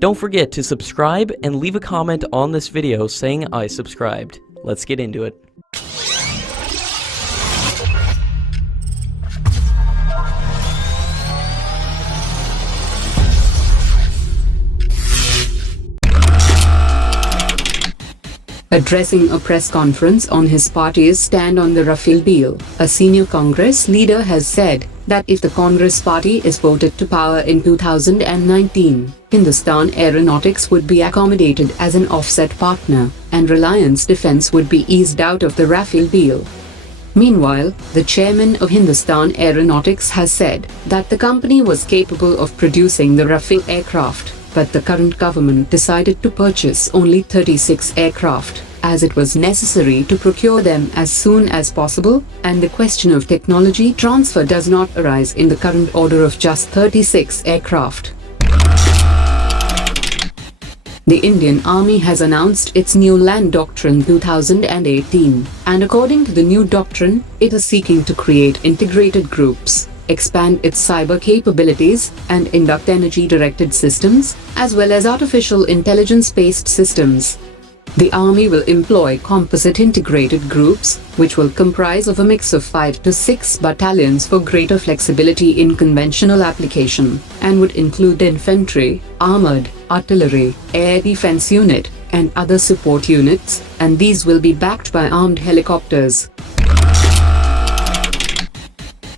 Don't forget to subscribe and leave a comment on this video saying I subscribed. Let's get into it. Addressing a press conference on his party's stand on the Rafale deal, a senior Congress leader has said that if the Congress party is voted to power in 2019, Hindustan Aeronautics would be accommodated as an offset partner, and Reliance Defense would be eased out of the Rafale deal. Meanwhile, the chairman of Hindustan Aeronautics has said that the company was capable of producing the Rafale aircraft, but the current government decided to purchase only 36 aircraft, as it was necessary to procure them as soon as possible, and the question of technology transfer does not arise in the current order of just 36 aircraft. The Indian Army has announced its new Land Doctrine 2018, and according to the new doctrine, it is seeking to create integrated groups, expand its cyber capabilities, and induct energy-directed systems, as well as artificial intelligence-based systems. The Army will employ composite integrated groups, which will comprise of a mix of 5 to 6 battalions for greater flexibility in conventional application, and would include infantry, armored, artillery, air defense unit, and other support units, and these will be backed by armed helicopters.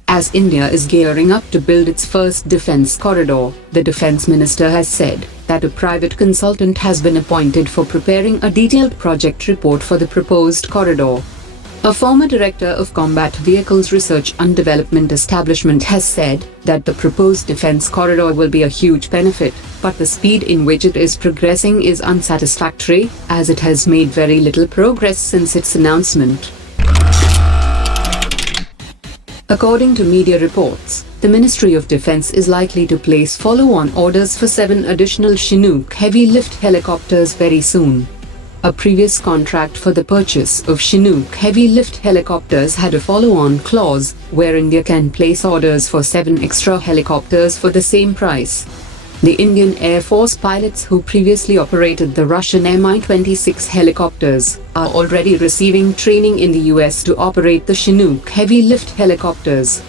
As India is gearing up to build its first defense corridor, the defense minister has said that a private consultant has been appointed for preparing a detailed project report for the proposed corridor. A former director of Combat Vehicles Research and Development Establishment has said that the proposed defense corridor will be a huge benefit, but the speed in which it is progressing is unsatisfactory, as it has made very little progress since its announcement. According to media reports, the Ministry of Defense is likely to place follow-on orders for 7 additional Chinook heavy-lift helicopters very soon. A previous contract for the purchase of Chinook heavy-lift helicopters had a follow-on clause, where India can place orders for 7 extra helicopters for the same price. The Indian Air Force pilots who previously operated the Russian Mi-26 helicopters are already receiving training in the US to operate the Chinook heavy-lift helicopters.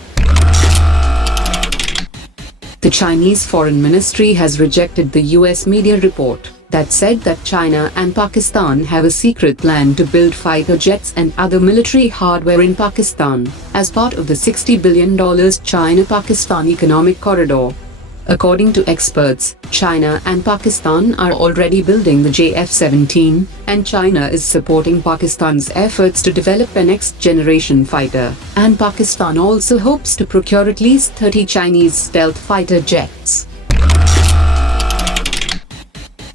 The Chinese Foreign Ministry has rejected the US media report that said that China and Pakistan have a secret plan to build fighter jets and other military hardware in Pakistan, as part of the $60 billion China-Pakistan Economic Corridor. According to experts, China and Pakistan are already building the JF-17, and China is supporting Pakistan's efforts to develop a next-generation fighter, and Pakistan also hopes to procure at least 30 Chinese stealth fighter jets.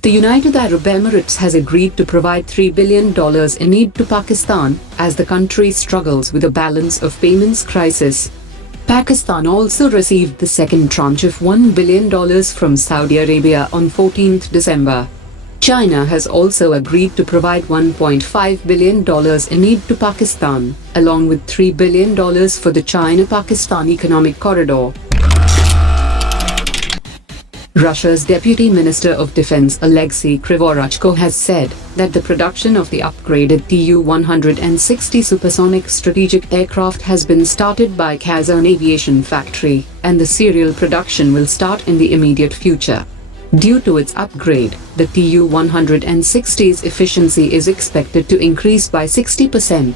The United Arab Emirates has agreed to provide $3 billion in aid to Pakistan as the country struggles with a balance of payments crisis. Pakistan also received the second tranche of $1 billion from Saudi Arabia on 14th December. China has also agreed to provide $1.5 billion in aid to Pakistan, along with $3 billion for the China-Pakistan Economic Corridor. Russia's Deputy Minister of Defense Alexei Krivorachko has said that the production of the upgraded Tu-160 supersonic strategic aircraft has been started by Kazan Aviation Factory, and the serial production will start in the immediate future. Due to its upgrade, the Tu-160's efficiency is expected to increase by 60%.